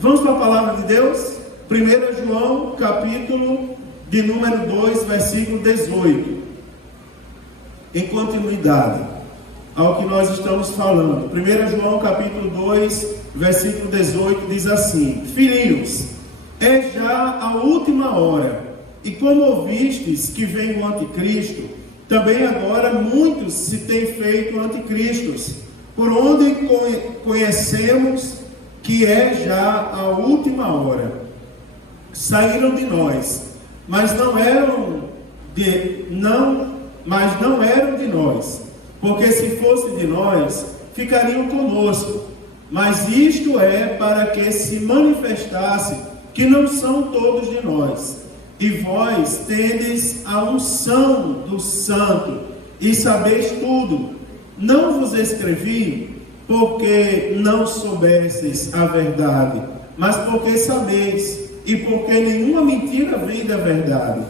Vamos para a palavra de Deus? 1 João, capítulo de número 2, versículo 18. Em continuidade ao que nós estamos falando. 1 João, capítulo 2, versículo 18, diz assim: Filhinhos, é já a última hora, e como ouvistes que vem o anticristo, também agora muitos se têm feito anticristos, por onde conhecemos que é já a última hora. Saíram de nós, mas não eram de nós, porque se fosse de nós, ficariam conosco. Mas isto é para que se manifestasse que não são todos de nós. E vós tendes a unção do Santo, e sabeis tudo. Não vos escrevi porque não soubesseis a verdade, mas porque sabeis, e porque nenhuma mentira vem da verdade.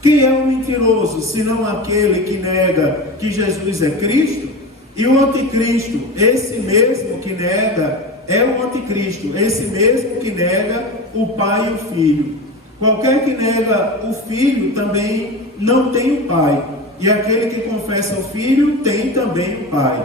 Quem é o mentiroso, senão aquele que nega que Jesus é Cristo? E o anticristo, esse mesmo que nega, é o anticristo, esse mesmo que nega o Pai e o Filho. Qualquer que nega o Filho também não tem o Pai, e aquele que confessa o Filho tem também o Pai.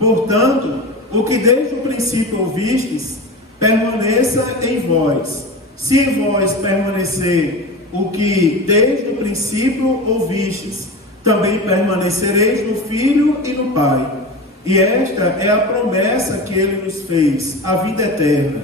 Portanto, o que desde o princípio ouvistes, permaneça em vós. Se em vós permanecer o que desde o princípio ouvistes, também permanecereis no Filho e no Pai. E esta é a promessa que Ele nos fez, a vida eterna.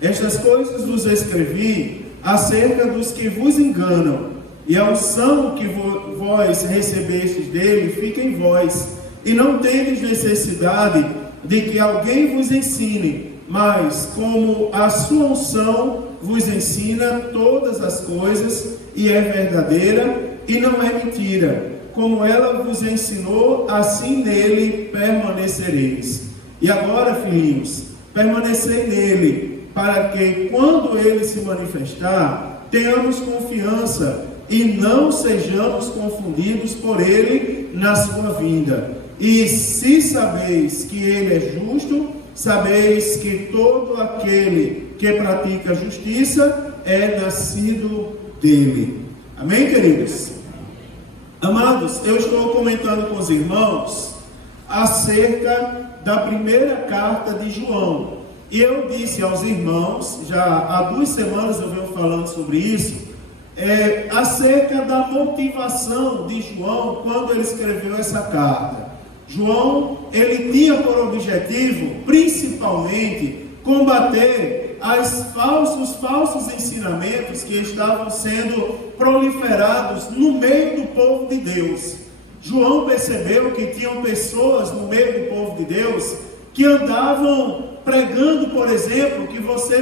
Estas coisas vos escrevi acerca dos que vos enganam, e a unção que vós recebestes dele fica em vós, e não tendes necessidade de que alguém vos ensine, mas como a sua unção vos ensina todas as coisas, e é verdadeira e não é mentira, como ela vos ensinou, assim nele permanecereis. E agora, filhinhos, permanecei nele, para que quando ele se manifestar, tenhamos confiança e não sejamos confundidos por ele na sua vinda. E se sabeis que ele é justo, sabeis que todo aquele que pratica a justiça é nascido dele. Amém, queridos? Amados, eu estou comentando com os irmãos acerca da primeira carta de João. E eu disse aos irmãos, já há 2 semanas eu venho falando sobre isso, acerca da motivação de João quando ele escreveu essa carta. João, ele tinha por objetivo, principalmente, combater os falsos ensinamentos que estavam sendo proliferados no meio do povo de Deus. João percebeu que tinham pessoas no meio do povo de Deus que andavam pregando, por exemplo, que você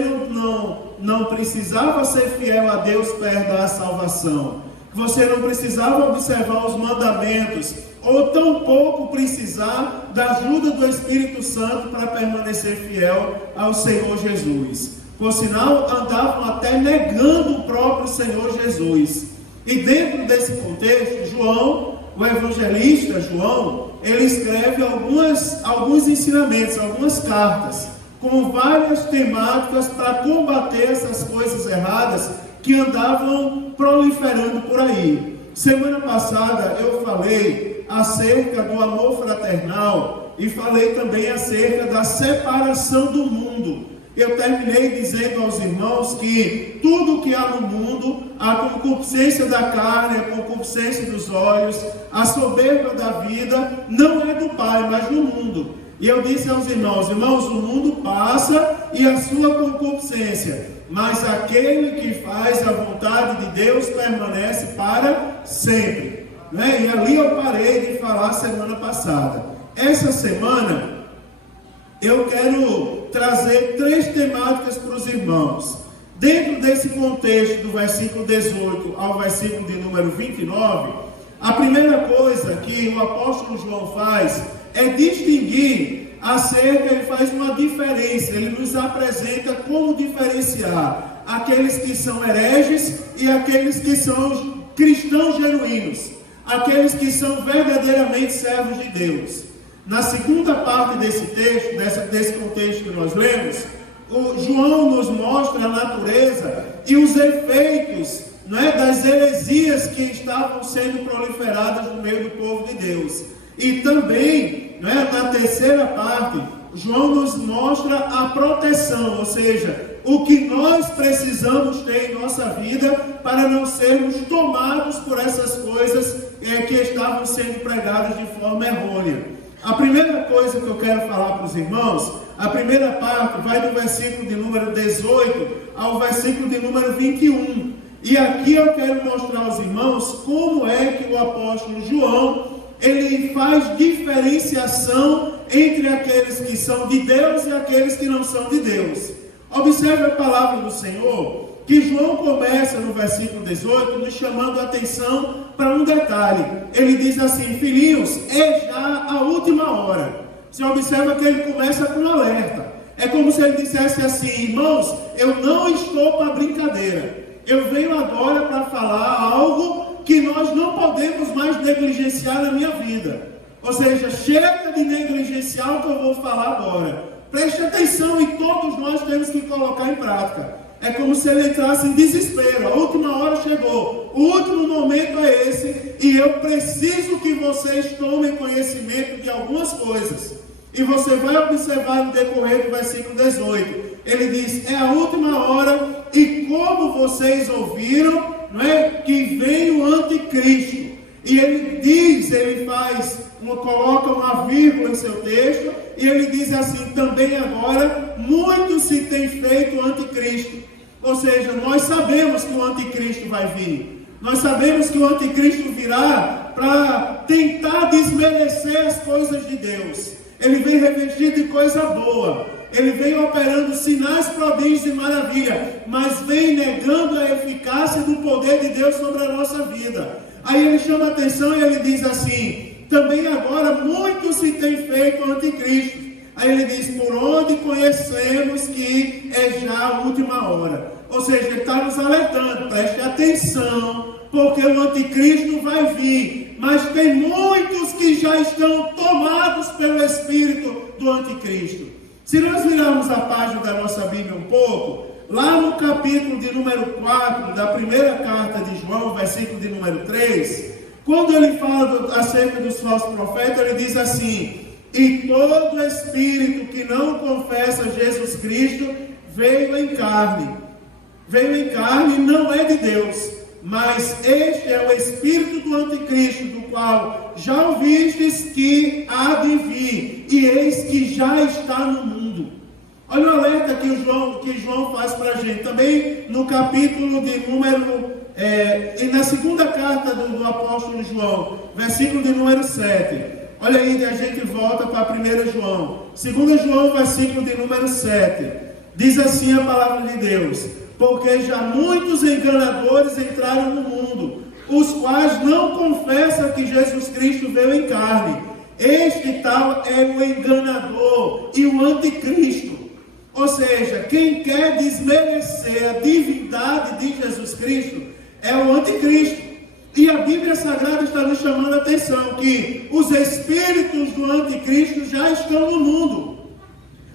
não precisava ser fiel a Deus para herdar a salvação, que você não precisava observar os mandamentos, ou tampouco precisar da ajuda do Espírito Santo para permanecer fiel ao Senhor Jesus. Por sinal, andavam até negando o próprio Senhor Jesus. E dentro desse contexto, João, o evangelista João, ele escreve alguns ensinamentos, algumas cartas, com várias temáticas para combater essas coisas erradas que andavam proliferando por aí. Semana passada eu falei acerca do amor fraternal e falei também acerca da separação do mundo. Eu terminei dizendo aos irmãos que tudo que há no mundo, a concupiscência da carne, a concupiscência dos olhos, a soberba da vida, não é do Pai, mas do mundo. E eu disse aos irmãos, o mundo passa e a sua concupiscência, mas aquele que faz a vontade de Deus permanece para sempre. E ali eu parei de falar semana passada. Essa semana eu quero trazer 3 temáticas para os irmãos. Dentro desse contexto do versículo 18 ao versículo de número 29, a primeira coisa que o apóstolo João faz é distinguir ele faz uma diferença, ele nos apresenta como diferenciar aqueles que são hereges e aqueles que são cristãos genuínos, aqueles que são verdadeiramente servos de Deus. Na segunda parte desse texto, desse contexto que nós lemos, O João nos mostra a natureza e os efeitos, não é, das heresias que estavam sendo proliferadas no meio do povo de Deus. E também, não é, na terceira parte, João nos mostra a proteção, ou seja, o que nós precisamos ter em nossa vida para não sermos tomados por essas coisas que estavam sendo pregadas de forma errônea. A primeira coisa que eu quero falar para os irmãos, a primeira parte vai do versículo de número 18 ao versículo de número 21. E aqui eu quero mostrar aos irmãos como é que o apóstolo João, ele faz diferenciação entre aqueles que são de Deus e aqueles que não são de Deus. Observe a palavra do Senhor, que João começa no versículo 18, nos chamando a atenção para um detalhe. Ele diz assim: filhinhos, é já a última hora. Você observa que ele começa com um alerta. É como se ele dissesse assim: irmãos, eu não estou para brincadeira. Eu venho agora para falar algo que nós não podemos mais negligenciar na minha vida. Ou seja, chega de negligenciar o que eu vou falar agora. Preste atenção, e todos nós temos que colocar em prática. É como se ele entrasse em desespero. A última hora chegou. O último momento é esse. E eu preciso que vocês tomem conhecimento de algumas coisas. E você vai observar no decorrer do versículo 18. Ele diz: é a última hora. E como vocês ouviram, não é, que vem o anticristo. E ele diz, coloca uma vírgula em seu texto, e ele diz assim: também agora muito se tem feito anticristo. Ou seja, nós sabemos que o anticristo vai vir. Nós sabemos que o anticristo virá para tentar desmerecer as coisas de Deus. Ele vem revestido de coisa boa. Ele vem operando sinais, prodígios e maravilha, mas vem negando a eficácia do poder de Deus sobre a nossa vida. Aí ele chama a atenção e ele diz assim: também agora muito se tem feito anticristo. Aí ele diz: por onde conhecemos que é já a última hora. Ou seja, ele está nos alertando: preste atenção, porque o anticristo vai vir. Mas tem muitos que já estão tomados pelo espírito do anticristo. Se nós virarmos a página da nossa Bíblia um pouco, lá no capítulo de número 4 da primeira carta de João, versículo de número 3, quando ele fala acerca dos falsos profetas, ele diz assim: e todo espírito que não confessa Jesus Cristo veio em carne. Veio em carne e não é de Deus. Mas este é o espírito do anticristo, do qual já ouvistes que há de vir, e eis que já está no mundo. Olha o alerta que João faz para a gente. Também no capítulo de número, e na segunda carta do apóstolo João, versículo de número 7. Olha aí, a gente volta para 1 João. 2 João, versículo de número 7. Diz assim a palavra de Deus: porque já muitos enganadores entraram no mundo, os quais não confessam que Jesus Cristo veio em carne. Este tal é o enganador e o anticristo. Ou seja, quem quer desmerecer a divindade de Jesus Cristo é o anticristo. E a Bíblia Sagrada está nos chamando a atenção que os espíritos do anticristo já estão no mundo.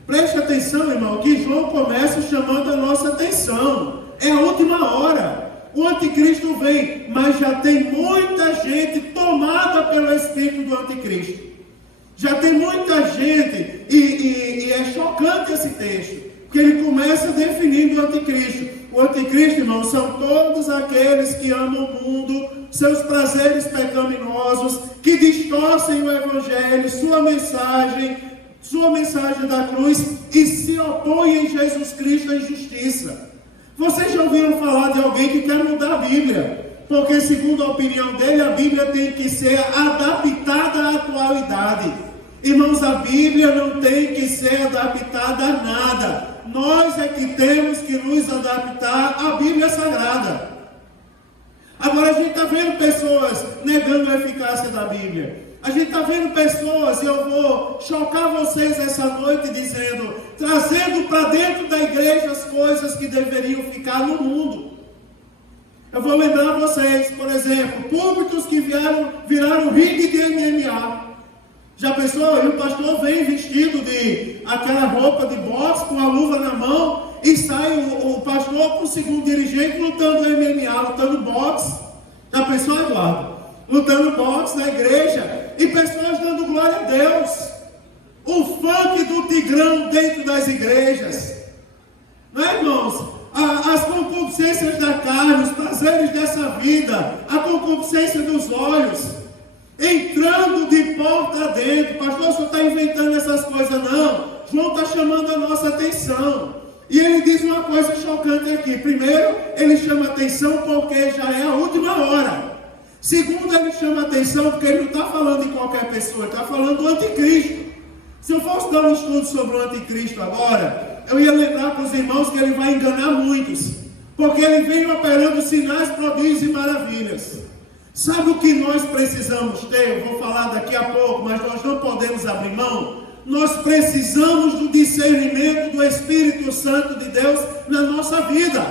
Preste atenção, irmão, que João começa chamando a nossa atenção. É a última hora. O anticristo vem, mas já tem muita gente tomada pelo espírito do anticristo. Já tem muita gente, e é chocante esse texto, porque ele começa definindo o anticristo. O anticristo, irmão, são todos aqueles que amam o mundo, seus prazeres pecaminosos, que distorcem o evangelho, sua mensagem da cruz, e se opõem em Jesus Cristo à justiça. Vocês já ouviram falar de alguém que quer mudar a Bíblia? Porque, segundo a opinião dele, a Bíblia tem que ser adaptada à atualidade. Irmãos, a Bíblia não tem que ser adaptada a nada. Nós é que temos que nos adaptar à Bíblia Sagrada. Agora a gente está vendo pessoas negando a eficácia da Bíblia. A gente está vendo pessoas, e eu vou chocar vocês essa noite dizendo, trazendo para dentro da igreja as coisas que deveriam ficar no mundo. Eu vou lembrar vocês, por exemplo, púlpitos que viraram ringue de MMA. Já pensou? E o pastor vem vestido de aquela roupa de boxe, com a luva na mão, e sai o pastor com o segundo dirigente lutando MMA, lutando boxe. Já pensou, Eduardo? Lutando boxe na igreja, e pessoas dando glória a Deus. O funk do Tigrão dentro das igrejas. Não é, irmãos? As concupiscências da carne, os prazeres dessa vida, a concupiscência dos olhos, entrando de porta dentro. Pastor, o senhor está inventando essas coisas? Não. João está chamando a nossa atenção. E ele diz uma coisa chocante aqui. Primeiro, ele chama atenção porque já é a última hora. Segundo, ele chama atenção porque ele não está falando de qualquer pessoa, ele está falando do anticristo. Se eu fosse dar um estudo sobre o anticristo agora, eu ia lembrar para os irmãos que ele vai enganar muitos, porque ele vem operando sinais, prodígios e maravilhas. Sabe o que nós precisamos ter? Eu vou falar daqui a pouco, mas nós não podemos abrir mão. Nós precisamos do discernimento do Espírito Santo de Deus na nossa vida.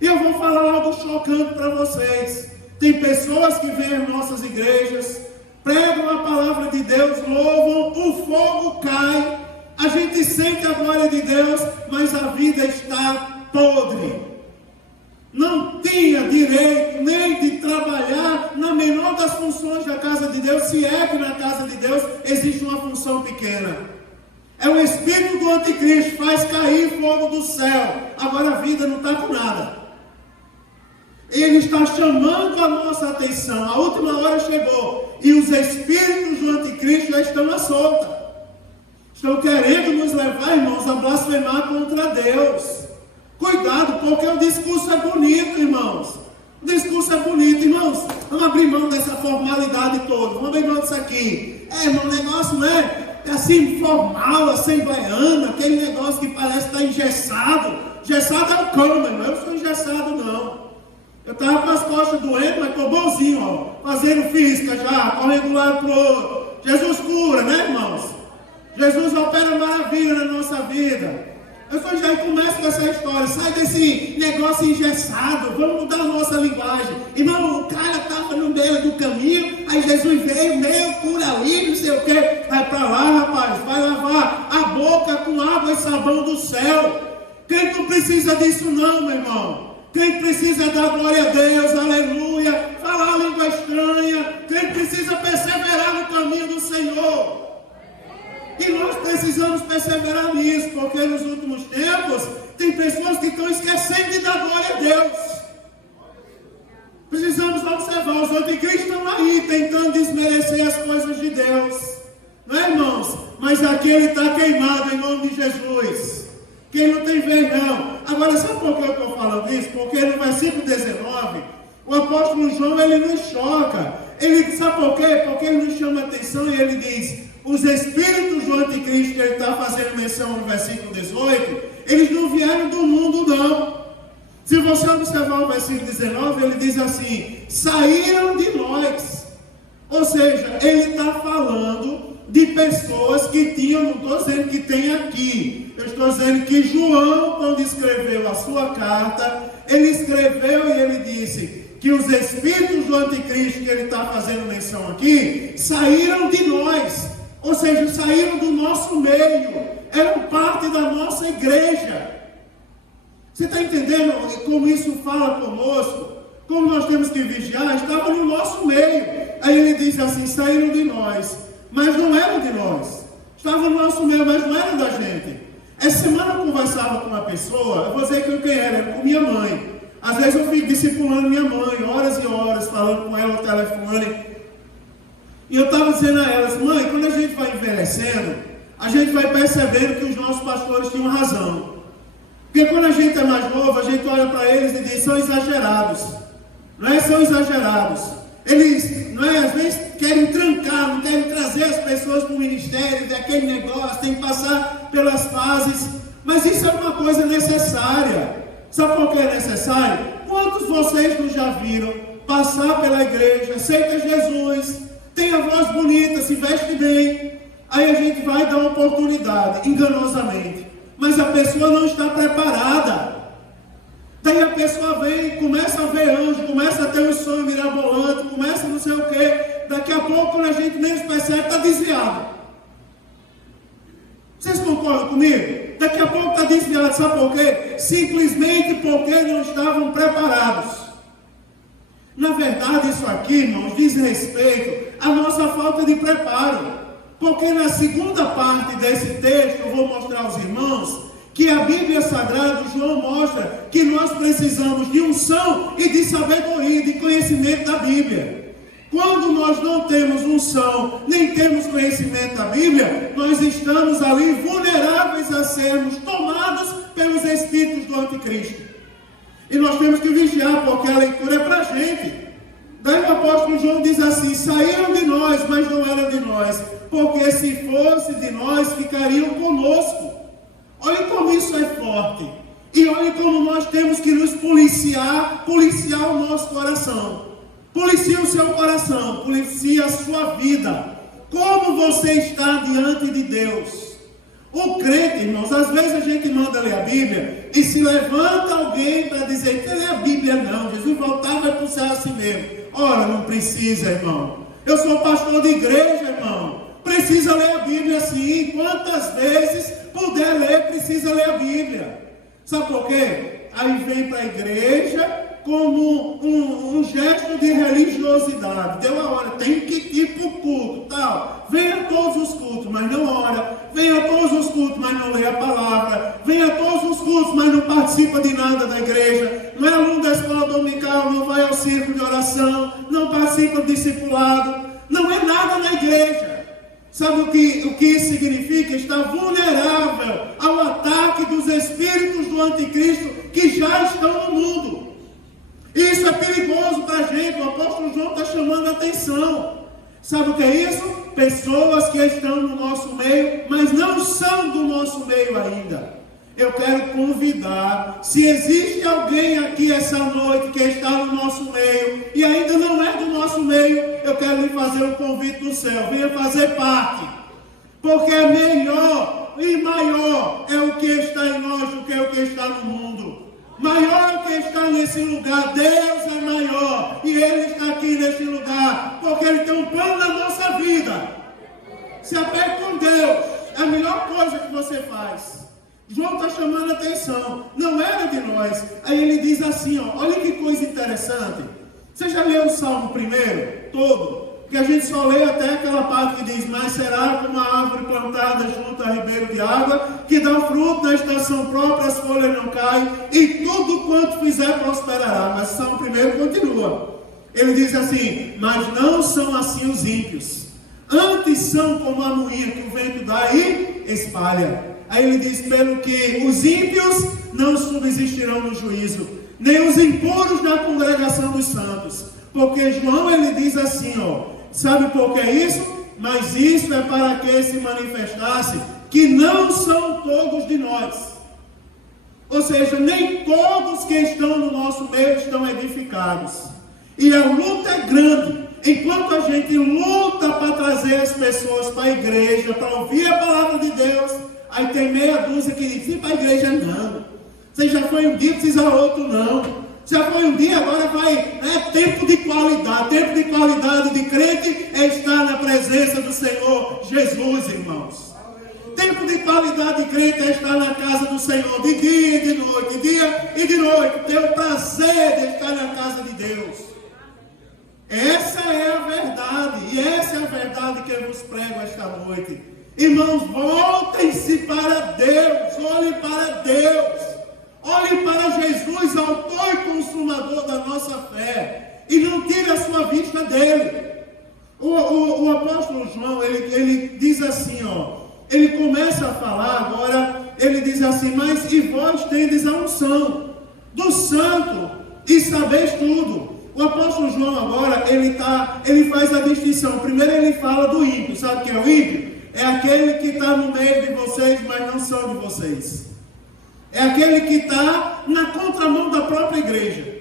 E eu vou falar algo chocante para vocês. Tem pessoas que vêm às nossas igrejas, pregam a palavra de Deus, louvam, o fogo cai, a gente sente a glória de Deus, mas a vida está podre. Não tinha direito nem de trabalhar na menor das funções da casa de Deus, se é que na casa de Deus existe uma função pequena. É o espírito do anticristo, faz cair fogo do céu. Agora a vida não está com nada. Ele está chamando a nossa atenção. A última hora chegou e os espíritos do anticristo já estão à solta. Estão querendo nos levar, irmãos, a blasfemar contra Deus. Cuidado, porque o discurso é bonito, irmãos. O discurso é bonito, irmãos. Vamos abrir mão dessa formalidade toda. Vamos abrir mão disso aqui. Irmão, o negócio não é assim formal, assembleano, aquele negócio que parece estar engessado. Engessado é o cão, irmão. Eu não sou engessado, não. Eu estava com as costas doendo, mas estou bonzinho, ó. Fazendo física já, correndo de um lado para o outro. Jesus cura, né, irmãos? Jesus opera maravilha na nossa vida. Eu já começo com essa história. Sai desse negócio engessado. Vamos mudar a nossa linguagem. Irmão, o cara estava no meio do caminho. Aí Jesus veio, cura ali, não sei o que. Vai para lá, rapaz. Vai lavar a boca com água e sabão do céu. Quem não precisa disso não, meu irmão? Quem precisa dar glória a Deus, aleluia. Falar língua estranha. Quem precisa perseverar no caminho do Senhor. E nós precisamos perseverar nisso, porque nos últimos tempos tem pessoas que estão esquecendo de dar glória a Deus. Precisamos observar, os anticristos estão aí tentando desmerecer as coisas de Deus. Não é, irmãos? Mas aquele está queimado em nome de Jesus. Quem não tem vez não. Agora, sabe por que eu estou falando isso? Porque no versículo 19, o apóstolo João, ele nos choca. Ele sabe por quê? Porque ele nos chama a atenção e ele diz: os espíritos do anticristo que ele está fazendo menção no versículo 18, eles não vieram do mundo, não. Se você observar o versículo 19, ele diz assim: saíram de nós. Ou seja, ele está falando de pessoas que tinham, não estou dizendo que tem aqui, eu estou dizendo que João, quando escreveu a sua carta, ele escreveu e ele disse que os espíritos do anticristo que ele está fazendo menção aqui, saíram de nós. Ou seja, saíram do nosso meio, eram parte da nossa igreja. Você está entendendo como isso fala conosco? Como nós temos que vigiar? Estavam no nosso meio. Aí ele diz assim: saíram de nós, mas não eram de nós. Estavam no nosso meio, mas não eram da gente. Essa semana eu conversava com uma pessoa, eu vou dizer quem era com minha mãe. Às vezes eu fico discipulando minha mãe, horas e horas, falando com ela no telefone. E eu estava dizendo a elas: mãe, quando a gente vai envelhecendo, a gente vai percebendo que os nossos pastores tinham razão. Porque quando a gente é mais novo, a gente olha para eles e diz: são exagerados. Não é? São exagerados. Eles, não é? Às vezes querem trancar, não querem trazer as pessoas para o ministério, daquele negócio, tem que passar pelas fases. Mas isso é uma coisa necessária. Sabe por que é necessário? Quantos vocês não já viram passar pela igreja, aceita Jesus, tem a voz bonita, se veste bem, aí a gente vai dar uma oportunidade, enganosamente, mas a pessoa não está preparada. Daí a pessoa vem, começa a ver anjo, começa a ter um sonho mirabolante, começa não sei o quê. Daqui a pouco, quando a gente menos percebe, está desviado. Vocês concordam comigo? Daqui a pouco está desviado, sabe por quê? Simplesmente porque não estavam preparados. Na verdade, isso aqui, irmãos, diz respeito à nossa falta de preparo. Porque na segunda parte desse texto, eu vou mostrar aos irmãos, que a Bíblia Sagrada, João mostra que nós precisamos de unção e de sabedoria, de conhecimento da Bíblia. Quando nós não temos unção, nem temos conhecimento da Bíblia, nós estamos ali vulneráveis a sermos tomados pelos espíritos do anticristo. E nós temos que vigiar, porque a leitura é para a gente. Daí o apóstolo João diz assim: saíram de nós, mas não eram de nós, porque se fosse de nós, ficariam conosco. Olha como isso é forte. E olha como nós temos que nos policiar o nosso coração. Policia o seu coração, policia a sua vida. Como você está diante de Deus? O crente, irmãos, às vezes a gente manda ler a Bíblia e se levanta alguém para dizer que lê a Bíblia não. Jesus voltava para o céu assim mesmo. Ora, não precisa, irmão. Eu sou pastor de igreja, irmão. Precisa ler a Bíblia sim. Quantas vezes puder ler, precisa ler a Bíblia. Sabe por quê? Aí vem para a igreja como um gesto de religiosidade. Deu a hora, tem que ir para o culto, tal. Venha a todos os cultos, mas não ora. Venha a todos os cultos, mas não lê a palavra. Venha a todos os cultos, mas não participa de nada da igreja. Não é aluno da escola dominical, não vai ao círculo de oração, não participa do discipulado. Não é nada na igreja. Sabe o que isso significa? Está vulnerável ao ataque dos espíritos do anticristo que já estão no mundo. Isso é perigoso para a gente. O apóstolo João está chamando a atenção. Sabe o que é isso? Pessoas que estão no nosso meio, mas não são do nosso meio ainda. Eu quero convidar, se existe alguém aqui essa noite que está no nosso meio e ainda não é do nosso meio, eu quero lhe fazer um convite do céu. Venha fazer parte, porque é melhor e maior é o que está em nós do que o que está no mundo. Maior é o que está nesse lugar. Deus é maior e Ele está aqui nesse lugar, porque Ele tem um plano na nossa vida. Se apegue com Deus, é a melhor coisa que você faz. João está chamando a atenção, não era de nós. Aí ele diz assim, ó, olha que coisa interessante. Você já leu o Salmo primeiro, todo? Que a gente só lê até aquela parte que diz: mas será como uma árvore plantada junto a ribeiro de água, que dá fruto na estação própria, as folhas não caem, e tudo quanto fizer prosperará. Mas o Salmo primeiro continua. Ele diz assim: mas não são assim os ímpios, antes são como a moinha que o vento dá e espalha. Aí ele diz: pelo que os ímpios não subsistirão no juízo, nem os impuros na congregação dos santos. Porque João, ele diz assim, ó, sabe por que isso? Mas isso é para que se manifestasse que não são todos de nós. Ou seja, nem todos que estão no nosso meio estão edificados. E a luta é grande. Enquanto a gente luta para trazer as pessoas para a igreja, para ouvir a palavra de Deus, aí tem meia dúzia que diz: para a igreja não. Você já foi um dia, precisa outro não. Já foi um dia, agora vai. É tempo de qualidade. Tempo de qualidade de crente é estar na presença do Senhor Jesus, irmãos. Tempo de qualidade de crente é estar na casa do Senhor de dia e de noite, dia e de noite. Ter o prazer de estar na casa de Deus. Essa é a verdade. E essa é a verdade que eu vos prego esta noite. Irmãos, voltem-se para Deus. Olhem para Deus. Olhe para Jesus, autor e consumador da nossa fé, e não tire a sua vista dele. O apóstolo João, ele diz assim, ó, ele começa a falar agora, ele diz assim: mas e vós tendes a unção do santo e sabeis tudo. O apóstolo João agora, ele faz a distinção. Primeiro ele fala do ímpio. Sabe o que é o ímpio? É aquele que está no meio de vocês, mas não são de vocês. É aquele que está na contramão da própria igreja.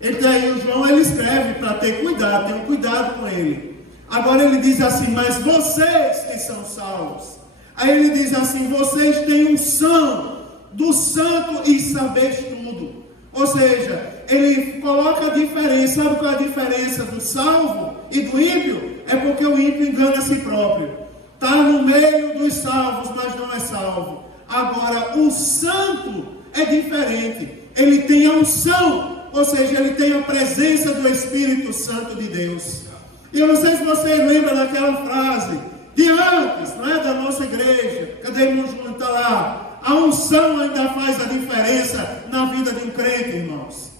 Então aí o João, ele escreve para ter cuidado, tenham cuidado com ele. Agora ele diz assim: mas vocês que são salvos. Aí ele diz assim: vocês têm unção do santo e sabeis tudo. Ou seja, ele coloca a diferença. Sabe qual é a diferença do salvo e do ímpio? É porque o ímpio engana a si próprio. Está no meio dos salvos, mas não é salvo. Agora, o santo é diferente. Ele tem a unção, ou seja, ele tem a presença do Espírito Santo de Deus. E eu não sei se você lembra daquela frase de antes, né, da nossa igreja. Cadê o irmão Júnior? Está lá. A unção ainda faz a diferença na vida de um crente, irmãos.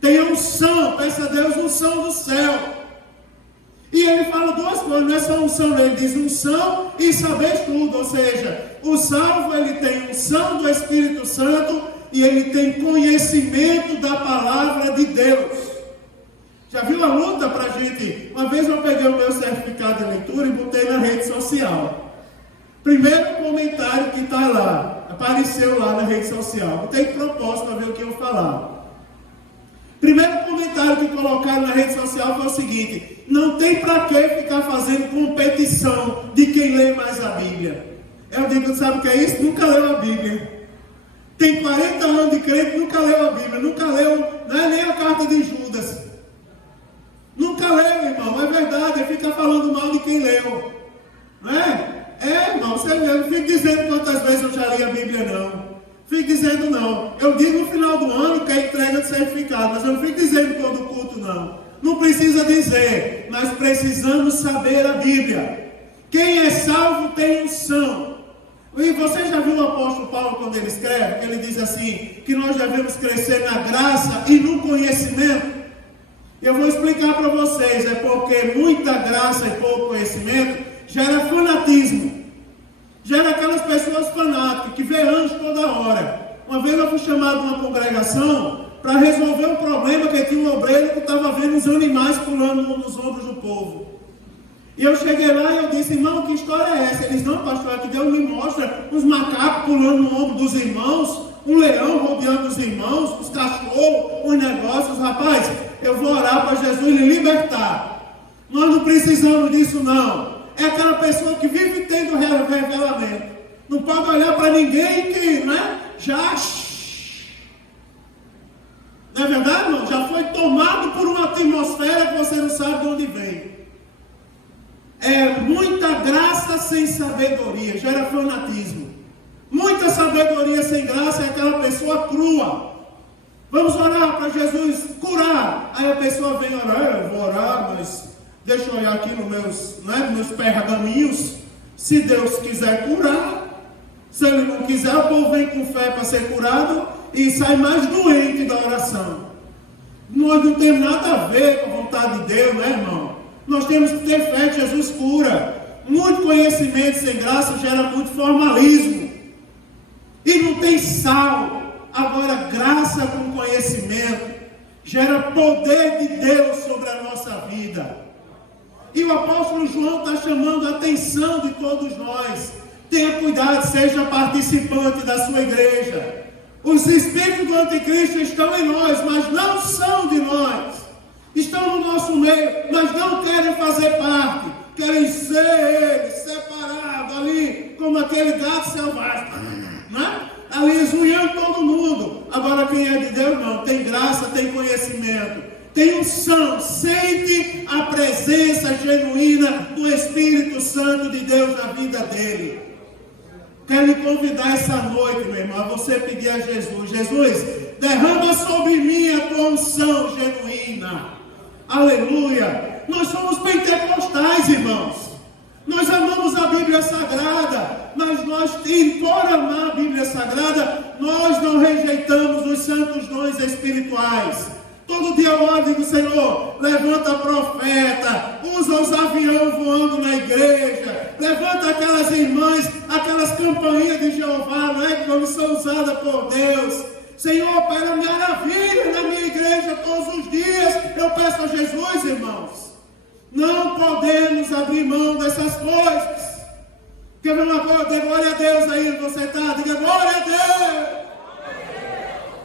Tem a unção, peça a Deus unção do céu. E ele fala duas coisas, não é só unção, ele diz unção e saber tudo. Ou seja, o salvo ele tem unção do Espírito Santo e ele tem conhecimento da palavra de Deus. Já viu a luta para a gente? Uma vez eu peguei o meu certificado de leitura e botei na rede social. Primeiro comentário que está lá, apareceu lá na rede social. Botei de propósito para ver o que eu falar. Primeiro comentário que colocaram na rede social foi o seguinte: não tem para que ficar fazendo competição de quem lê mais a Bíblia. Eu digo, sabe o que é isso? Nunca leu a Bíblia. Tem 40 anos de crente, nunca leu a Bíblia, nunca leu, não é nem a carta de Judas. Nunca leu, irmão, é verdade, fica falando mal de quem leu. Não é? É, irmão, você leu, não fique dizendo quantas vezes eu já li a Bíblia, não. Fique dizendo não. Eu digo no final do ano que é entrega de certificado, mas eu não fico dizendo todo culto, não. Não precisa dizer, mas precisamos saber a Bíblia. Quem é salvo tem unção. E você já viu o apóstolo Paulo quando ele escreve? Ele diz assim, que nós devemos crescer na graça e no conhecimento. Eu vou explicar para vocês, é porque muita graça e pouco conhecimento gera fanatismo. Gera aquelas pessoas fanáticas que vê anjo toda hora. Uma vez eu fui chamado numa congregação para resolver um problema que tinha um obreiro que estava vendo os animais pulando nos ombros do povo. E eu cheguei lá e eu disse, irmão, que história é essa? Eles, não, pastor, é que Deus me mostra os macacos pulando no ombro dos irmãos, um leão rodeando os irmãos, os cachorros, os negócios. Rapaz, eu vou orar para Jesus lhe libertar. Nós não precisamos disso, não. É aquela pessoa que vive tendo revelamento. Não pode olhar para ninguém que, né, já... Não é verdade, irmão? Já foi tomado por uma atmosfera que você não sabe de onde vem. É muita graça sem sabedoria, gera fanatismo. Muita sabedoria sem graça é aquela pessoa crua. Vamos orar para Jesus curar. Aí a pessoa vem orar, eu vou orar, mas deixa eu olhar aqui nos meus pergaminhos. Se Deus quiser curar, se Ele não quiser, o povo vem com fé para ser curado e sai mais doente da oração. Nós não temos nada a ver com a vontade de Deus, né, irmão? Nós temos que ter fé que Jesus cura. Muito conhecimento sem graça gera muito formalismo. E não tem sal. Agora, graça com conhecimento gera poder de Deus sobre a nossa vida. E o apóstolo João está chamando a atenção de todos nós. Tenha cuidado, seja participante da sua igreja. Os espíritos do anticristo estão em nós, mas não são de nós. Estão no nosso meio, mas não querem fazer parte. Querem ser eles, separados ali, como aquele gato selvagem, né? Ali esmunhando todo mundo. Agora quem é de Deus não, tem graça, tem conhecimento, tem unção, sente a presença genuína do Espírito Santo de Deus na vida dele. Quero lhe convidar essa noite, meu irmão, a você pedir a Jesus: Jesus, derrama sobre mim a tua unção genuína. Aleluia. Nós somos pentecostais, irmãos. Nós amamos a Bíblia Sagrada, mas por amar a Bíblia Sagrada, nós não rejeitamos os santos dons espirituais. Todo dia eu oro e digo, Senhor, levanta profeta, usa os aviões voando na igreja, levanta aquelas irmãs, aquelas campainhas de Jeová, né, que não são usadas por Deus. Senhor, para maravilha na minha igreja todos os dias. Eu peço a Jesus, irmãos, não podemos abrir mão dessas coisas. Quer ver uma coisa? Dê glória a Deus aí onde você está. Diga glória a Deus.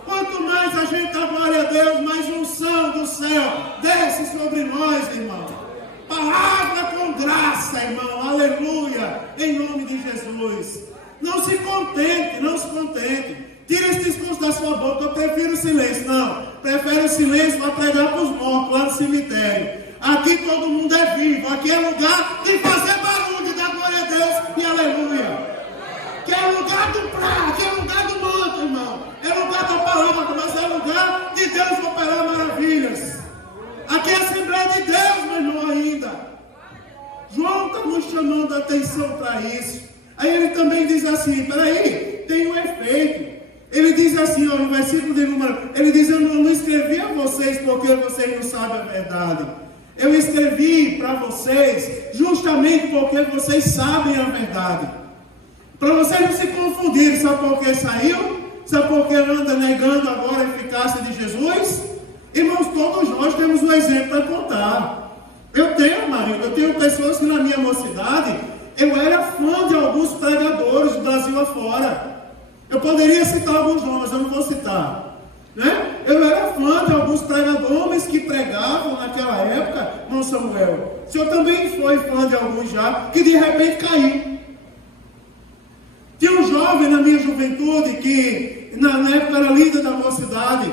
Quanto mais a gente dá glória a Deus, mais unção do céu desce sobre nós, irmão. Palavra com graça, irmão. Aleluia. Em nome de Jesus. Não se contente, não se contente. Tira esse discurso da sua boca, eu prefiro o silêncio. Não, prefere o silêncio para pregar para os mortos lá no cemitério. Aqui todo mundo é vivo, aqui é lugar de fazer barulho, dar glória a Deus e aleluia. Que é lugar do prato, que é lugar do manto, irmão. É lugar da palavra, mas é lugar de Deus operar maravilhas. Aqui é a Assembleia de Deus, meu irmão, ainda. João está nos chamando a atenção para isso. Aí ele também diz assim, peraí, tem um efeito. Ele diz assim, ó, no versículo de número, ele diz, eu não escrevi a vocês porque vocês não sabem a verdade. Eu escrevi para vocês justamente porque vocês sabem a verdade. Para vocês não se confundirem, sabe por que saiu? Sabe por que anda negando agora a eficácia de Jesus? Irmãos, todos nós temos um exemplo para contar. Eu tenho pessoas que na minha mocidade, eu era fã de alguns pregadores do Brasil afora. Eu poderia citar alguns nomes, mas eu não vou citar. Né? Eu era fã de alguns pregadores que pregavam naquela época, irmão Samuel. O senhor também foi fã de alguns já, que de repente caiu. Tinha um jovem na minha juventude, que na época era líder da mocidade,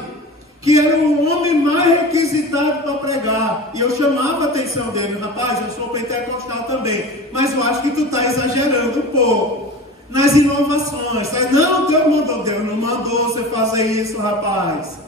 que era o homem mais requisitado para pregar. E eu chamava a atenção dele, rapaz, eu sou pentecostal também, mas eu acho que tu está exagerando um pouco nas inovações. Não, Deus não mandou você fazer isso, rapaz.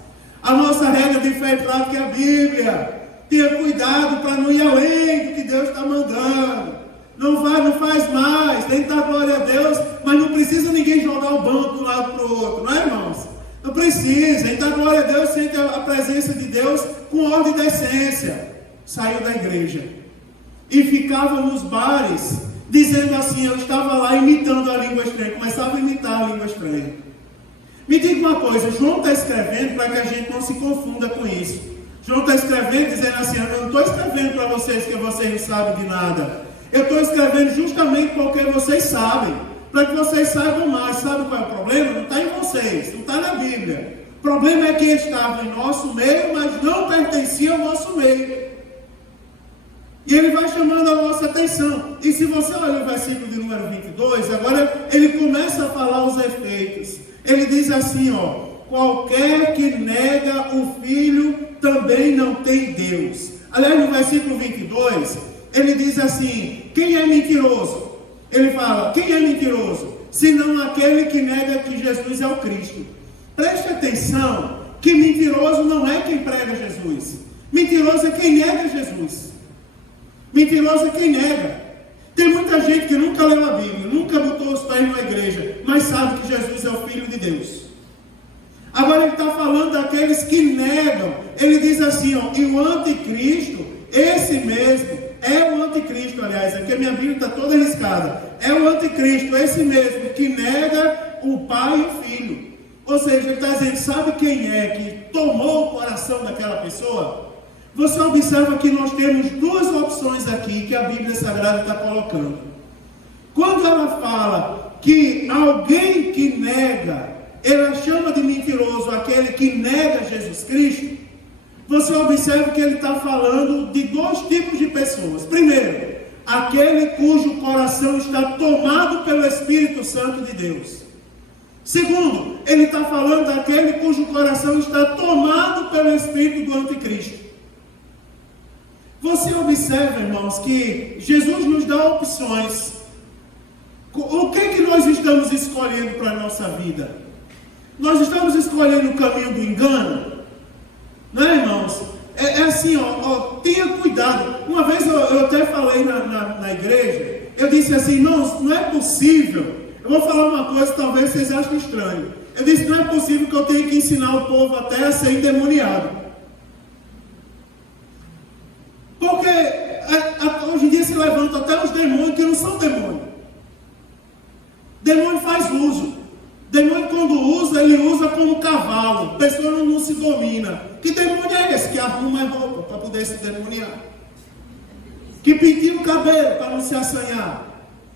A nossa regra de fé e prática é a Bíblia. Tenha cuidado para não ir além do que Deus está mandando. Não vai, não faz mais, tem que dar glória a Deus, mas não precisa ninguém jogar o banco de um lado para o outro, não é, irmãos? Não precisa, tem que dar glória a Deus, sente a presença de Deus com ordem e decência. Saiu da igreja e ficava nos bares, dizendo assim, eu estava lá imitando a língua estranha, começava a imitar a língua estranha. Me diga uma coisa, João está escrevendo para que a gente não se confunda com isso. João está escrevendo, dizendo assim, eu não estou escrevendo para vocês que vocês não sabem de nada. Eu estou escrevendo justamente porque vocês sabem, para que vocês saibam mais. Sabe qual é o problema? Não está em vocês, não está na Bíblia. O problema é que estava em nosso meio, mas não pertencia ao nosso meio. E ele vai chamando a nossa atenção. E se você olha o versículo de número 22, agora ele começa a falar os efeitos. Ele diz assim, ó, qualquer que nega o Filho também não tem Deus. Aliás, no versículo 22, ele diz assim, quem é mentiroso? Ele fala, quem é mentiroso? Senão aquele que nega que Jesus é o Cristo. Preste atenção, que mentiroso não é quem prega Jesus. Mentiroso é quem nega Jesus. Mentiroso é quem nega. Tem muita gente que nunca leu a Bíblia, nunca botou os pés numa igreja, mas sabe que Jesus é o Filho de Deus. Agora ele está falando daqueles que negam. Ele diz assim, ó, e o anticristo, esse mesmo, é o anticristo, aliás, aqui a minha Bíblia está toda arriscada. É o anticristo, esse mesmo, que nega o Pai e o Filho. Ou seja, ele está dizendo, sabe quem é que tomou o coração daquela pessoa? Você observa que nós temos duas opções aqui que a Bíblia Sagrada está colocando. Quando ela fala que alguém que nega, ela chama de mentiroso aquele que nega Jesus Cristo, você observa que ele está falando de dois tipos de pessoas. Primeiro, aquele cujo coração está tomado pelo Espírito Santo de Deus. Segundo, ele está falando daquele cujo coração está tomado pelo Espírito do Anticristo. Você observa, irmãos, que Jesus nos dá opções. O que é que nós estamos escolhendo para a nossa vida? Nós estamos escolhendo o caminho do engano? Não é, irmãos? É assim, ó, tenha cuidado. Uma vez eu até falei na igreja, eu disse assim, não é possível. Eu vou falar uma coisa que talvez vocês achem estranho. Eu disse, não é possível que eu tenha que ensinar o povo até a ser endemoniado. Porque hoje em dia se levanta até os demônios que não são demônios. Demônio faz uso. Demônio, quando usa, ele usa como cavalo. A pessoa não se domina. Que demônio é esse que arruma a roupa para poder se demoniar? Que pintia o cabelo para não se assanhar?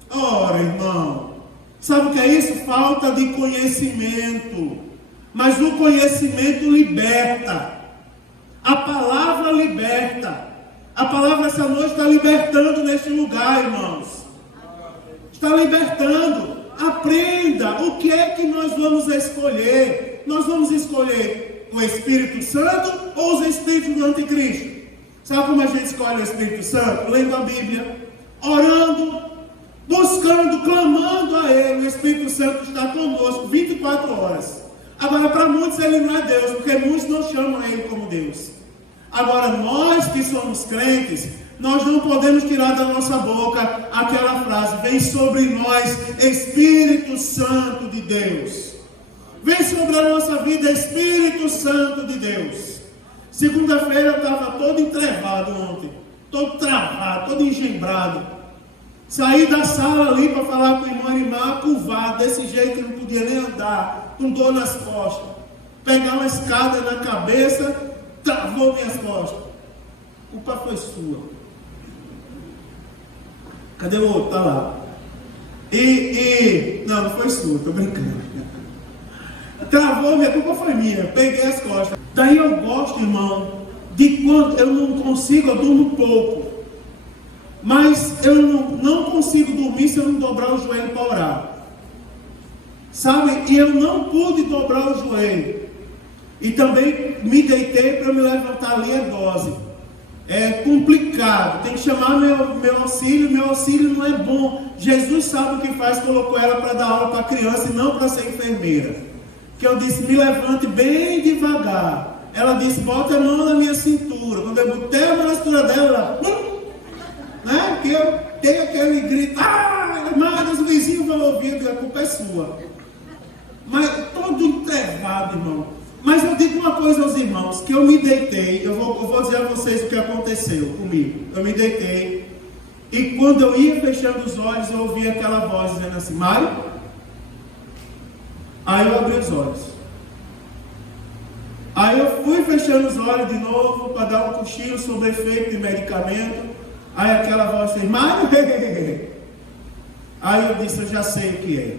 Ora, irmão, sabe o que é isso? Falta de conhecimento. Mas o conhecimento liberta. A palavra liberta. A palavra essa noite está libertando neste lugar, irmãos. Está libertando. aprenda o que é que nós vamos escolher. Nós vamos escolher o Espírito Santo ou os espíritos do anticristo? Sabe como a gente escolhe o Espírito Santo? Lendo a Bíblia, orando, buscando, clamando a Ele. O Espírito Santo está conosco 24 horas. Agora, para muitos Ele não é Deus, porque muitos não chamam Ele como Deus. Agora, nós que somos crentes, nós não podemos tirar da nossa boca aquela frase: vem sobre nós, Espírito Santo de Deus. Vem sobre a nossa vida, Espírito Santo de Deus. Segunda-feira eu estava todo entrevado ontem, todo travado, todo engembrado. Saí da sala ali para falar com a irmã Arimar, curvado, desse jeito que não podia nem andar, com dor nas costas. Pegar uma escada na cabeça, travou minhas costas. A culpa foi sua. Cadê o outro? Está lá. Não foi sua, estou brincando. Travou, minha culpa foi minha. Peguei as costas. Daí eu gosto, irmão, de quando eu não consigo, eu durmo pouco. Mas eu não consigo dormir se eu não dobrar o joelho para orar. Sabe? E eu não pude dobrar o joelho. E também me deitei para me levantar ali é dose. É complicado. Tem que chamar meu auxílio. Meu auxílio não é bom. Jesus sabe o que faz. Colocou ela para dar aula para a criança e não para ser enfermeira. Que eu disse, me levante bem devagar. Ela disse, bota a mão na minha cintura. Quando eu botei a mão na cintura dela, né? Que eu dei aquele grito, mas os vizinhos vão ouvir, a culpa é sua. Mas todo entrevado, irmão. Mas eu digo uma coisa aos irmãos, que eu me deitei, eu vou dizer a vocês o que aconteceu comigo. Eu me deitei, e quando eu ia fechando os olhos, eu ouvi aquela voz dizendo assim, Mário? Aí eu abri os olhos. Aí eu fui fechando os olhos de novo, para dar um cochilo sob efeito de medicamento. Aí aquela voz fez, Mário? Aí eu disse, eu já sei o que é.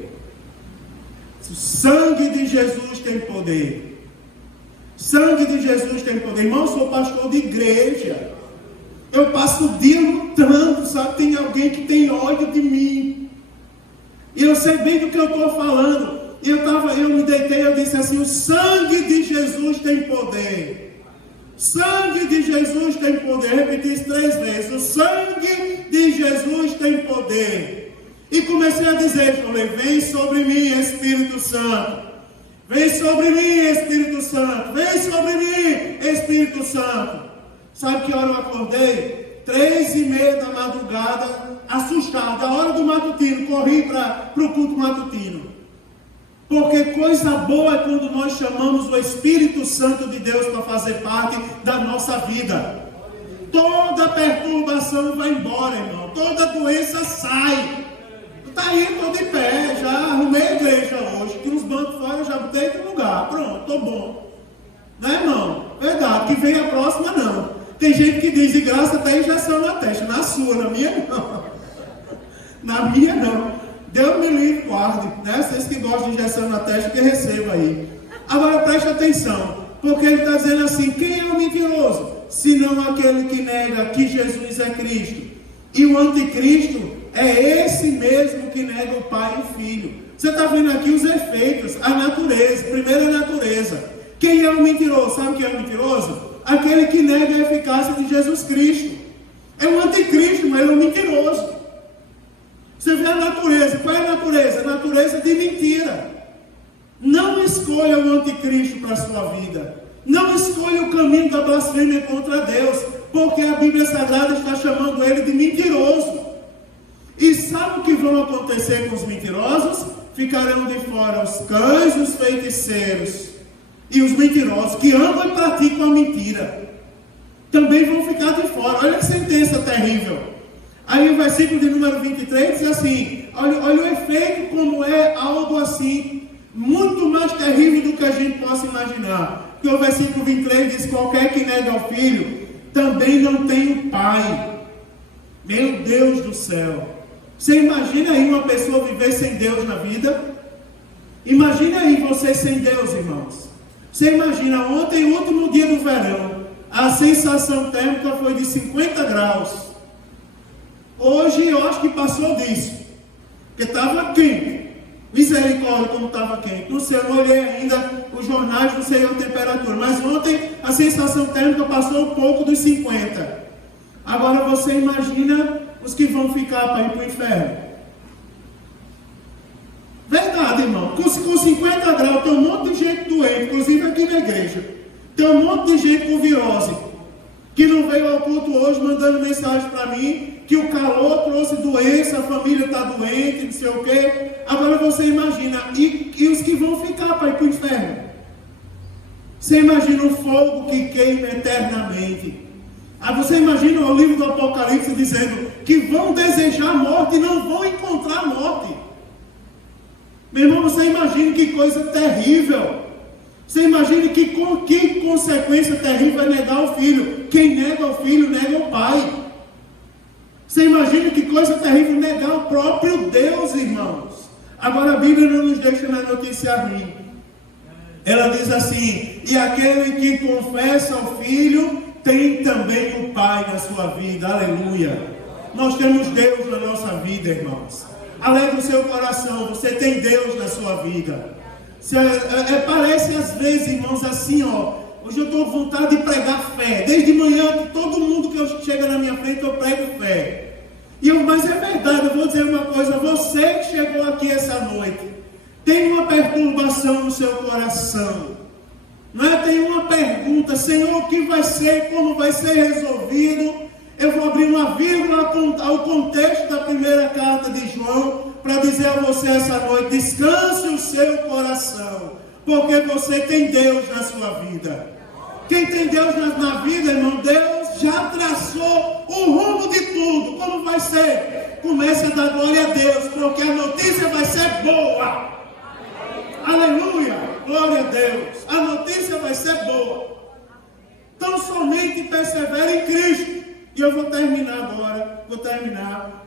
O sangue de Jesus tem poder. Sangue de Jesus tem poder. Irmão, eu sou pastor de igreja. Eu passo o dia lutando, sabe? Tem alguém que tem ódio de mim. E eu sei bem do que eu estou falando. Eu me deitei, eu disse assim, o sangue de Jesus tem poder. Sangue de Jesus tem poder. Eu repeti isso 3 vezes. O sangue de Jesus tem poder. E comecei a dizer, falei, vem sobre mim, Espírito Santo. Vem sobre mim, Espírito Santo. Vem sobre mim, Espírito Santo. Sabe que hora eu acordei? 3:30 da madrugada, assustado. A hora do matutino, corri para o culto matutino. Porque coisa boa é quando nós chamamos o Espírito Santo de Deus para fazer parte da nossa vida. Toda perturbação vai embora, irmão. Toda doença sai. Está aí, estou de pé, já arrumei a igreja hoje. Tem uns bancos fora, eu já botei no lugar. Pronto, estou bom. Né, irmão? Verdade, que vem a próxima não. Tem gente que diz de graça até injeção na testa. Na sua, na minha não. Na minha não. Deus me livre, guarde, né? Vocês que gostam de injeção na testa, que receba aí. Agora preste atenção, porque ele está dizendo assim, quem é o mentiroso? Senão aquele que nega que Jesus é Cristo. E o anticristo é esse mesmo que nega o Pai e o Filho. Você está vendo aqui os efeitos, a natureza, primeiro a natureza. Quem é o mentiroso? Sabe quem é o mentiroso? Aquele que nega a eficácia de Jesus Cristo. É o anticristo, mas ele é o mentiroso. Você vê a natureza. Qual é a natureza? A natureza de mentira. Não escolha o anticristo para a sua vida. Não escolha o caminho da blasfêmia contra Deus. Porque a Bíblia Sagrada está chamando ele de mentiroso. E sabe o que vão acontecer com os mentirosos? Ficarão de fora os cães, os feiticeiros e os mentirosos que amam e praticam a mentira. Também vão ficar de fora. Olha que sentença terrível. Aí o versículo de número 23 diz assim, olha o efeito como é algo assim, muito mais terrível do que a gente possa imaginar. Porque o versículo 23 diz, qualquer que nega ao Filho, também não tem o Pai. Meu Deus do céu. Você imagina aí uma pessoa viver sem Deus na vida? Imagina aí você sem Deus, irmãos. Você imagina, ontem, último dia do verão, a sensação térmica foi de 50 graus. Hoje eu acho que passou disso, porque estava quente. Misericórdia, como estava quente. No céu eu olhei ainda os jornais, não sei a temperatura, mas ontem a sensação térmica passou um pouco dos 50. Agora você imagina os que vão ficar para ir para o inferno. Verdade, irmão. Com 50 graus tem um monte de gente doente, inclusive aqui na igreja. Tem um monte de gente com virose, que não veio ao culto hoje mandando mensagem para mim, que o calor trouxe doença, a família está doente, não sei o quê. Agora você imagina, e os que vão ficar para ir para o inferno? Você imagina o fogo que queima eternamente. Aí você imagina o livro do Apocalipse dizendo que vão desejar a morte e não vão encontrar a morte. Meu irmão, você imagina que coisa terrível. Você imagina que consequência terrível é negar o filho. Quem nega o filho, nega o pai. Você imagina que coisa terrível negar o próprio Deus, irmãos. Agora a Bíblia não nos deixa na notícia ruim. Ela diz assim: e aquele que confessa o filho, tem também o pai na sua vida. Aleluia. Nós temos Deus na nossa vida, irmãos. Alegre o seu coração, você tem Deus na sua vida. Parece às vezes, irmãos, assim, ó. Hoje eu estou com vontade de pregar fé. Desde manhã, todo mundo que chega na minha frente, eu prego fé. Mas é verdade, eu vou dizer uma coisa. Você que chegou aqui essa noite, tem uma perturbação no seu coração. Não é? Tem uma pergunta: Senhor, o que vai ser? Como vai ser resolvido? Eu vou abrir uma vírgula ao contexto da primeira carta de João, para dizer a você essa noite: descanse o seu coração, porque você tem Deus na sua vida. Quem tem Deus na vida, irmão, Deus já traçou o rumo de tudo. Como vai ser? Comece a dar glória a Deus, porque a notícia vai ser boa. Aleluia, glória a Deus. A notícia vai ser boa. Então somente persevere em Cristo. E eu vou terminar agora,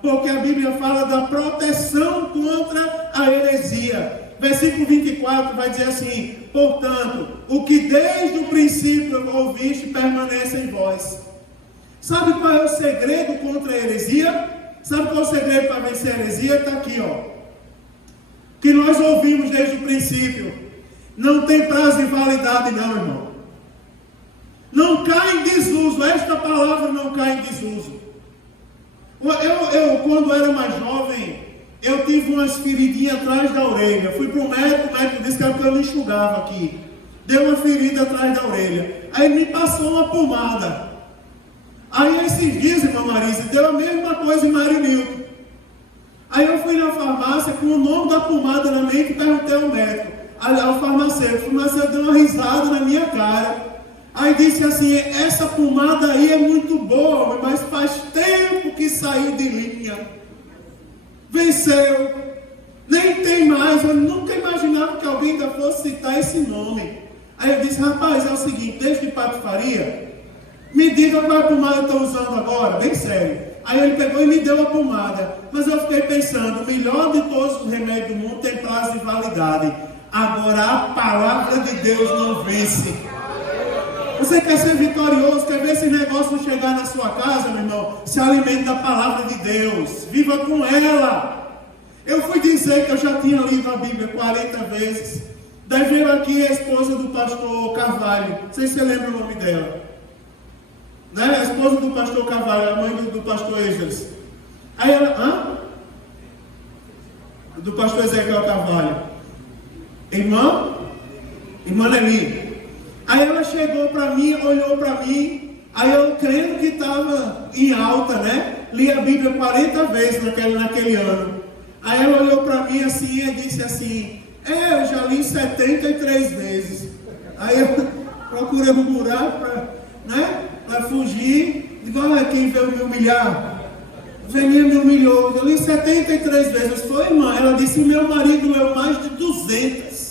porque a Bíblia fala da proteção contra a heresia. Versículo 24 vai dizer assim: portanto, o que desde o princípio ouviste permanece em vós. Sabe qual é o segredo contra a heresia? Sabe qual é o segredo para vencer a heresia? Está aqui, ó. Que nós ouvimos desde o princípio. Não tem prazo de validade não, irmão. Não cai em desuso. Esta palavra não cai em desuso. Eu quando era mais jovem, eu tive umas feridinhas atrás da orelha. Fui para o médico disse que era porque eu não enxugava aqui. Deu uma ferida atrás da orelha. Aí me passou uma pomada. Aí esses dias, irmã Marisa, deu a mesma coisa em Marinildo. Aí eu fui na farmácia com o nome da pomada na mente e perguntei ao médico, ao farmacêutico. O farmacêutico deu uma risada na minha cara. Aí disse assim: essa pomada aí é muito boa, mas faz tempo que saiu de linha. Venceu. Nem tem mais. Eu nunca imaginava que alguém ainda fosse citar esse nome. Aí eu disse: rapaz, é o seguinte, deixa de patifaria. Me diga qual é a pomada que eu estou usando agora, bem sério. Aí ele pegou e me deu a pomada. Mas eu fiquei pensando: o melhor de todos os remédios do mundo tem prazo de validade. Agora a palavra de Deus não vence. Você quer ser vitorioso, quer ver esse negócio chegar na sua casa, meu irmão? Se alimente da palavra de Deus, viva com ela. Eu fui dizer que eu já tinha lido a Bíblia 40 vezes. Daí veio aqui a esposa do pastor Carvalho, não sei se você lembra o nome dela, né? A esposa do pastor Carvalho, a mãe do pastor Esdras. Aí ela, do pastor Ezequiel Carvalho, irmã Nelly. Aí ela chegou para mim, olhou para mim, aí eu crendo que estava em alta, né? Li a Bíblia 40 vezes naquele ano. Aí ela olhou para mim assim e disse assim: eu já li 73 vezes. Aí eu procurei murmurar para fugir. Digo: olha, quem veio me humilhar? Venia me humilhou. Eu li 73 vezes. Foi, irmã? Ela disse: o meu marido leu mais de 200.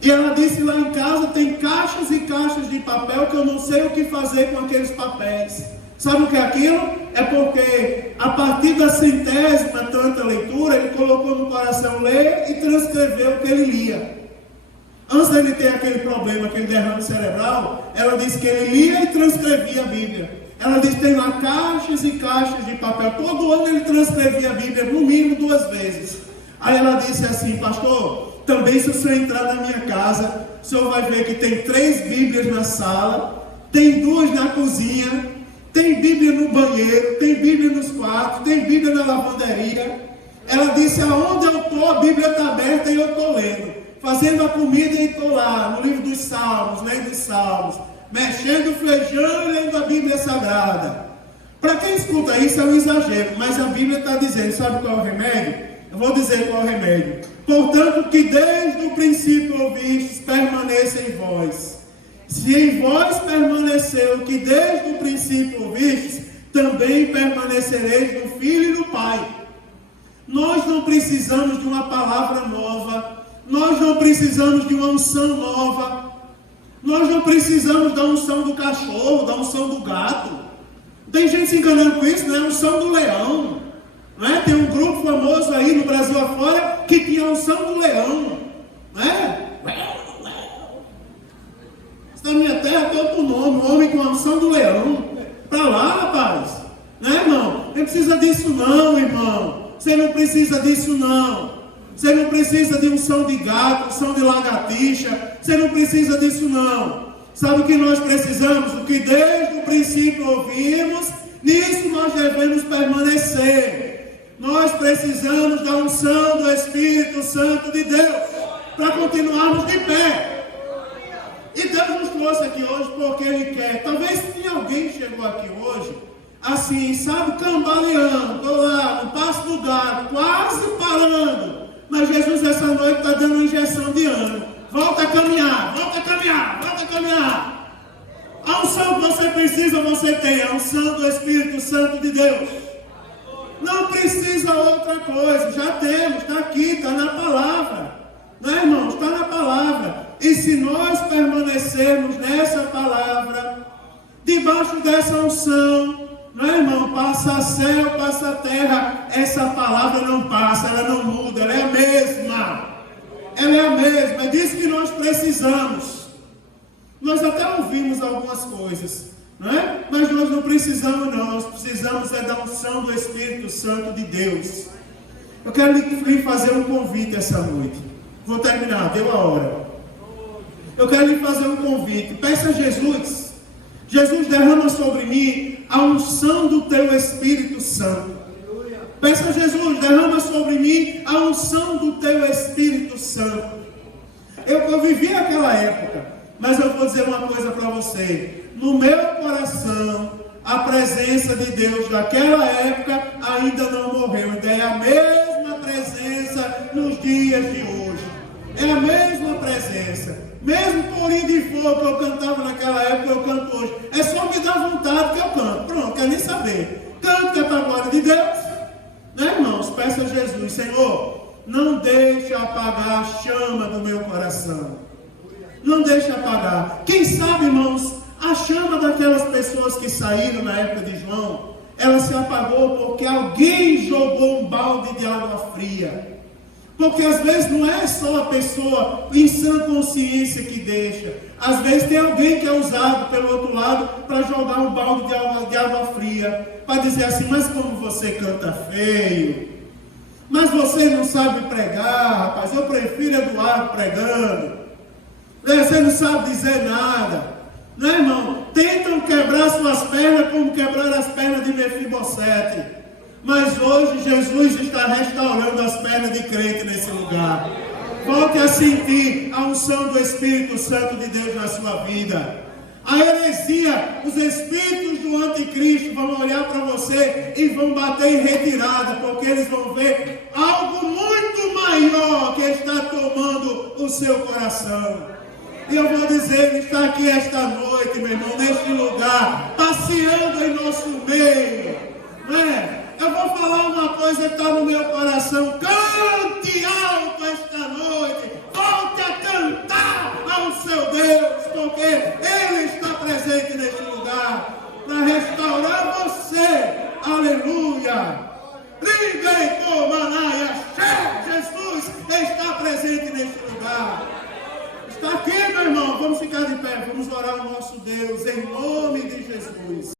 E ela disse: lá em casa tem caixas e caixas de papel que eu não sei o que fazer com aqueles papéis. Sabe o que é aquilo? É porque a partir da 100ª tanta leitura, ele colocou no coração ler e transcrever o que ele lia. Antes dele ter aquele problema, aquele derrame cerebral, ela disse que ele lia e transcrevia a Bíblia. Ela disse que tem lá caixas e caixas de papel. Todo ano ele transcrevia a Bíblia, no mínimo 2 vezes. Aí ela disse assim: pastor, também se o senhor entrar na minha casa, o senhor vai ver que tem 3 Bíblias na sala, tem 2 na cozinha, tem Bíblia no banheiro, tem Bíblia nos quartos, tem Bíblia na lavanderia. Ela disse: aonde eu estou, a Bíblia está aberta e eu estou lendo. Fazendo a comida e estou lá, no livro dos Salmos, lendo os Salmos, mexendo o feijão e lendo a Bíblia Sagrada. Para quem escuta isso é um exagero, mas a Bíblia está dizendo, sabe qual é o remédio? Eu vou dizer qual é o remédio. Portanto, que desde o princípio ouvistes, permaneça em vós. Se em vós permaneceu o que desde o princípio ouvistes, também permanecereis no Filho e no Pai. Nós não precisamos de uma palavra nova, nós não precisamos de uma unção nova, nós não precisamos da unção do cachorro, da unção do gato. Tem gente se enganando com isso, não é a unção do leão. Não é? Tem um grupo famoso aí no Brasil afora que tinha a unção do leão. Não é? Está na minha terra tem outro nome, um homem com a unção do leão. Para lá, rapaz. Não é, irmão? Não precisa disso não, irmão. Você não precisa disso não. Você não precisa de unção de gato, unção de lagartixa. Você não precisa disso não. Sabe o que nós precisamos? O que desde o princípio ouvimos, nisso nós devemos permanecer. Nós precisamos da unção do Espírito Santo de Deus para continuarmos de pé. E Deus nos trouxe aqui hoje porque Ele quer. Talvez tenha alguém que chegou aqui hoje, assim, sabe, cambaleando, estou lá no passo do gato, quase parando. Mas Jesus essa noite está dando uma injeção de ânimo. Volta a caminhar, volta a caminhar, volta a caminhar. A unção que você precisa, você tem. A unção do Espírito Santo de Deus. Não precisa outra coisa. Já temos, está aqui, está na palavra. Não é, irmãos? Está na palavra. E se nós permanecermos nessa palavra, debaixo dessa unção, não é, irmão? Passa céu, passa terra. Essa palavra não passa, ela não muda, ela é a mesma. Ela é a mesma, é disso que nós precisamos. Nós até ouvimos algumas coisas, não é? Mas nós não precisamos não, nós precisamos é da unção do Espírito Santo de Deus. Eu quero lhe fazer um convite essa noite. Vou terminar, deu a hora. Eu quero lhe fazer um convite. Peça a Jesus. Jesus, derrama sobre mim a unção do Teu Espírito Santo. Peça a Jesus, derrama sobre mim a unção do Teu Espírito Santo. Eu vivi aquela época, mas eu vou dizer uma coisa para você. No meu coração, a presença de Deus daquela época ainda não morreu. Ainda é a mesma presença nos dias de hoje. É a mesma presença. Mesmo corinho de fogo que eu cantava naquela época, eu canto hoje. É só me dar vontade que eu canto. Pronto, quer nem saber. Canto que é para a glória de Deus. Né, irmãos? Peça a Jesus: Senhor, não deixe apagar a chama do meu coração. Não deixe apagar. Quem sabe, irmãos, a chama daquelas pessoas que saíram na época de João, ela se apagou porque alguém jogou um balde de água fria. Porque às vezes não é só a pessoa em sã consciência que deixa. Às vezes tem alguém que é usado pelo outro lado para jogar um balde de água fria. Para dizer assim: mas como você canta feio. Mas você não sabe pregar, rapaz. Eu prefiro Eduardo pregando. Você não sabe dizer nada. Não é, irmão? Tentam quebrar suas pernas como quebraram as pernas de Mefibosete. Mas hoje Jesus está restaurando as pernas de crente nesse lugar. Volte a sentir a unção do Espírito Santo de Deus na sua vida. A heresia, os espíritos do anticristo vão olhar para você e vão bater em retirada, porque eles vão ver algo muito maior que está tomando o seu coração. E eu vou dizer, ele está aqui esta noite, meu irmão, neste lugar, passeando em nosso meio. Não é? Eu vou falar uma coisa que está no meu coração. Cante alto esta noite. Volte a cantar ao seu Deus, porque Ele está presente neste lugar para restaurar você. Aleluia. Jesus está presente neste lugar. Está aqui, meu irmão. Vamos ficar de pé. Vamos orar ao nosso Deus em nome de Jesus.